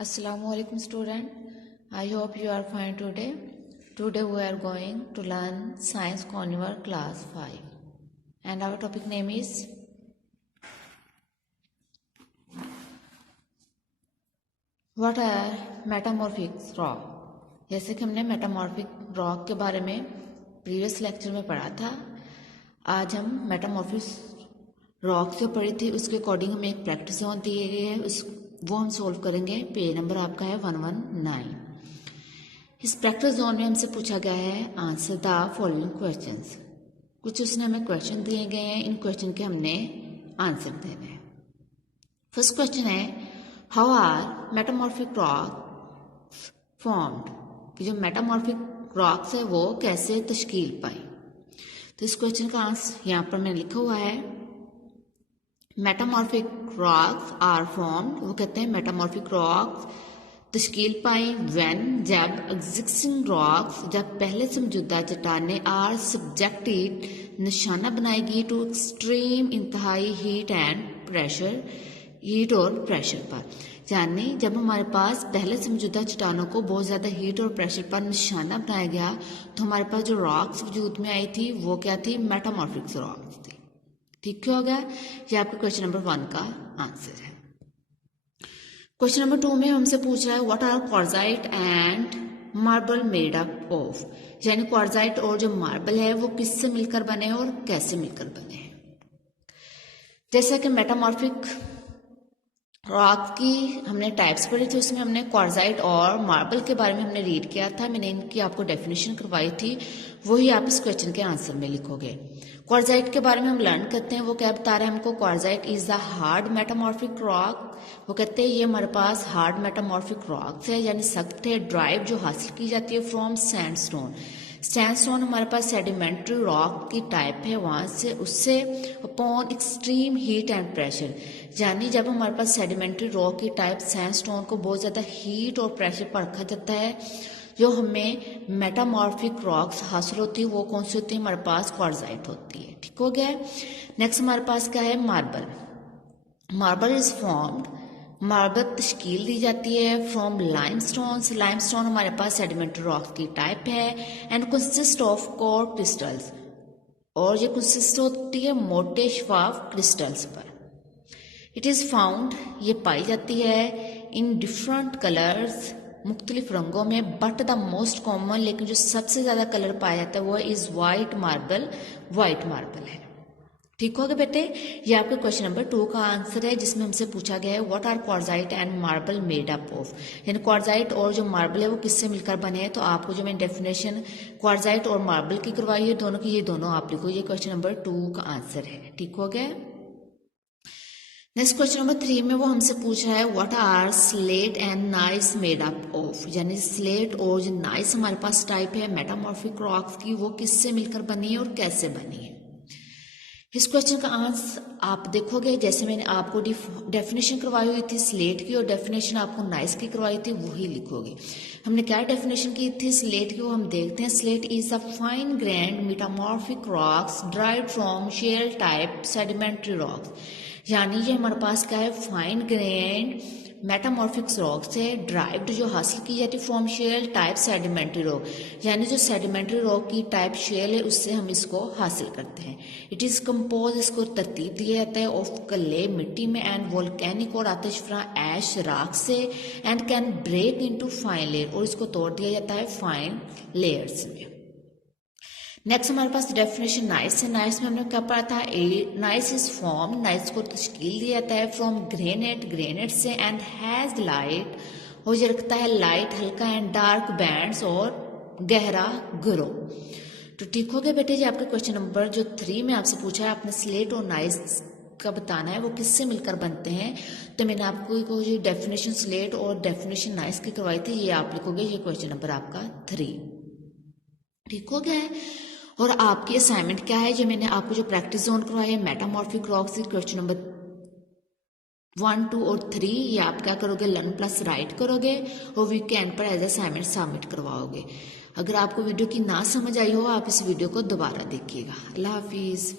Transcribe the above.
Assalamualaikum student. I hope you are fine today. Today we are going to learn Science Conver class 5 and our topic name is What are metamorphic rock? जैसे कि हमने metamorphic rock के बारे में previous lecture में पढ़ा था, आज हम मेटामॉर्फिक रॉक से पढ़ी थी, उसके अकॉर्डिंग हमें एक प्रैक्टिस जोन दिए गए है, वो हम सोल्व करेंगे। पेज नंबर आपका है 119। इस प्रैक्टिस जोन में हमसे पूछा गया है आंसर द फॉलोइंग क्वेश्चंस। कुछ उसने हमें क्वेश्चन दिए गए हैं, इन क्वेश्चन के हमने आंसर देने हैं। फर्स्ट क्वेश्चन है how are metamorphic rocks formed, कि जो मेटामॉर्फिक रॉक्स है वो कैसे तश्कील पाई। तो इस क्वेश्चन का आंसर यहाँ पर मैंने लिखा हुआ है मेटामॉर्फिक रॉक्स आर फॉर्म्ड। वो कहते हैं मेटामॉर्फिक रॉक्स तश्कील पाई व्हेन, जब एग्जिस्टिंग रॉक्स, जब पहले से मौजूदा चट्टानें आर सब्जेक्टेड, निशाना बनाएगी टू एक्सट्रीम, इंतहाई हीट एंड प्रेशर, हीट और प्रेशर पर। यानी जब हमारे पास पहले से मौजूदा चट्टानों को बहुत ज़्यादा हीट और प्रेशर पर निशाना बनाया गया, तो हमारे पास जो रॉक्स वजूद में आई थी वो क्या थी, मेटामॉर्फिक रॉक्स थी। ठीक हो गया, ये आपके क्वेश्चन नंबर 1 का आंसर है। क्वेश्चन नंबर 2 में हमसे पूछ रहा है what are quartzite and marble made up of, यानी क्वार्जाइट और जो मार्बल है वो किससे मिलकर बने हैं और कैसे मिलकर बने हैं। जैसा कि मेटामॉर्फिक रॉक की हमने टाइप्स पढ़ी थी, उसमें हमने क्वार्जाइट और मार्बल के बारे में हमने रीड किया था, मैंने इनकी आपको डेफिनेशन करवाई थी, वही आप इस क्वेश्चन के आंसर में लिखोगे। क्वार्जाइट के बारे में हम लर्न करते हैं, वो क्या बता रहे हैं हमको, quartzite is the hard metamorphic rock. वो कहते हैं ये हमारे पास हार्ड मेटामॉर्फिक रॉक्स है, यानी सख्त है, ड्राइव जो हासिल की जाती है फ्रॉम सैंडस्टोन। सैंडस्टोन हमारे पास सेडिमेंट्री रॉक की टाइप है, वहां से उससे upon extreme heat and pressure, यानी जब हमारे पास सेडिमेंट्री रॉक की टाइप सैंडस्टोन को बहुत ज़्यादा हीट और प्रेशर पर रखा जाता है, जो हमें मेटामॉर्फिक रॉक्स हासिल होती है वो कौन सी होती है, हमारे पास क्वार्जाइट होती है। ठीक हो गया। नेक्स्ट हमारे पास क्या है, marble. Marble is formed, marble तश्कील दी जाती है फ्रॉम लाइमस्टोन। लाइमस्टोन हमारे पास सेडिमेंट्री रॉक्स की टाइप है and consist of coarse crystals, और ये कंसिस्ट होती है मोटे शफाफ क्रिस्टल्स पर। इट इज़ फाउंड, ये पाई जाती है इन डिफरेंट कलर्स, मुख्तलिफ रंगों में, बट द मोस्ट कॉमन, लेकिन जो सबसे ज़्यादा कलर पाया जाता है वो is white marble, white marble है। ठीक हो गया बेटे, ये आपके क्वेश्चन नंबर 2 का आंसर है, जिसमें हमसे पूछा गया है what are quartzite and marble made up of, यानी क्वार्जाइट और जो मार्बल है वो किससे मिलकर बने हैं। तो आपको जो मैंने डेफिनेशन क्वार्जाइट और मार्बल की करवाई है दोनों की, ये दोनों आप लिखो, ये क्वेश्चन नंबर 2 का आंसर है। ठीक हो गया। नेक्स्ट क्वेश्चन नंबर 3 में वो हमसे पूछ रहा है what are slate and gneiss made up of, यानी स्लेट और जो नाइस हमारे पास टाइप है मेटामॉर्फिक रॉक्स की, वो किससे मिलकर बनी है और कैसे बनी है। इस क्वेश्चन का आंसर आप देखोगे, जैसे मैंने आपको डेफिनेशन करवाई हुई थी स्लेट की और डेफिनेशन आपको नाइस की करवाई थी, वही लिखोगे। हमने क्या डेफिनेशन की थी स्लेट की, वो हम देखते हैं। Slate is a fine grained metamorphic rocks derived from shale type sedimentary rocks, यानी ये हमारे पास क्या है, फाइन ग्रेन्ड मेटामॉर्फिक रॉक्स है, ड्राइव्ड जो हासिल की जाती है from shale type sedimentary rock, यानी जो सेडिमेंट्री रॉक की टाइप शेल है उससे हम इसको हासिल करते हैं। इट इज कंपोज, इसको तरतीब दिया जाता है ऑफ क्ले, मिट्टी में, एंड वोल्केनिक और आतिशफजा ऐश राख से, and can break into fine layer, और इसको तोड़ दिया जाता है फाइन लेयर्स में। नेक्स्ट हमारे पास डेफिनेशन नाइस है। नाइस में हमने क्या पढ़ा था, नाइस इज फॉर्म, नाइस को तश्कील दिया जाता है फ्रॉम ग्रेनेट, ग्रेनेट से, एंड हैज लाइट, और ये रखता है लाइट, हल्का एंड डार्क बैंड्स और गहरा ग्रो। तो ठीक हो गया बेटे, जी आपके क्वेश्चन नंबर जो 3 में आपसे पूछा है, आपने स्लेट और नाइस का बताना है वो किससे मिलकर बनते हैं। तो मैंने आपको जो डेफिनेशन स्लेट और डेफिनेशन नाइस की करवाई थी, ये आप लिखोगे, ये क्वेश्चन नंबर आपका 3। ठीक हो गया है। और आपकी असाइनमेंट क्या है, जो मैंने आपको जो प्रैक्टिस जोन करवाई है मेटामॉर्फिक रॉक्स, क्वेश्चन नंबर 1, 2 और 3, ये आप क्या करोगे, लर्न प्लस राइट करोगे और वीकेंड पर एज असाइनमेंट सबमिट करवाओगे। अगर आपको वीडियो की ना समझ आई हो, आप इस वीडियो को दोबारा देखिएगा। अल्लाह हाफिज़।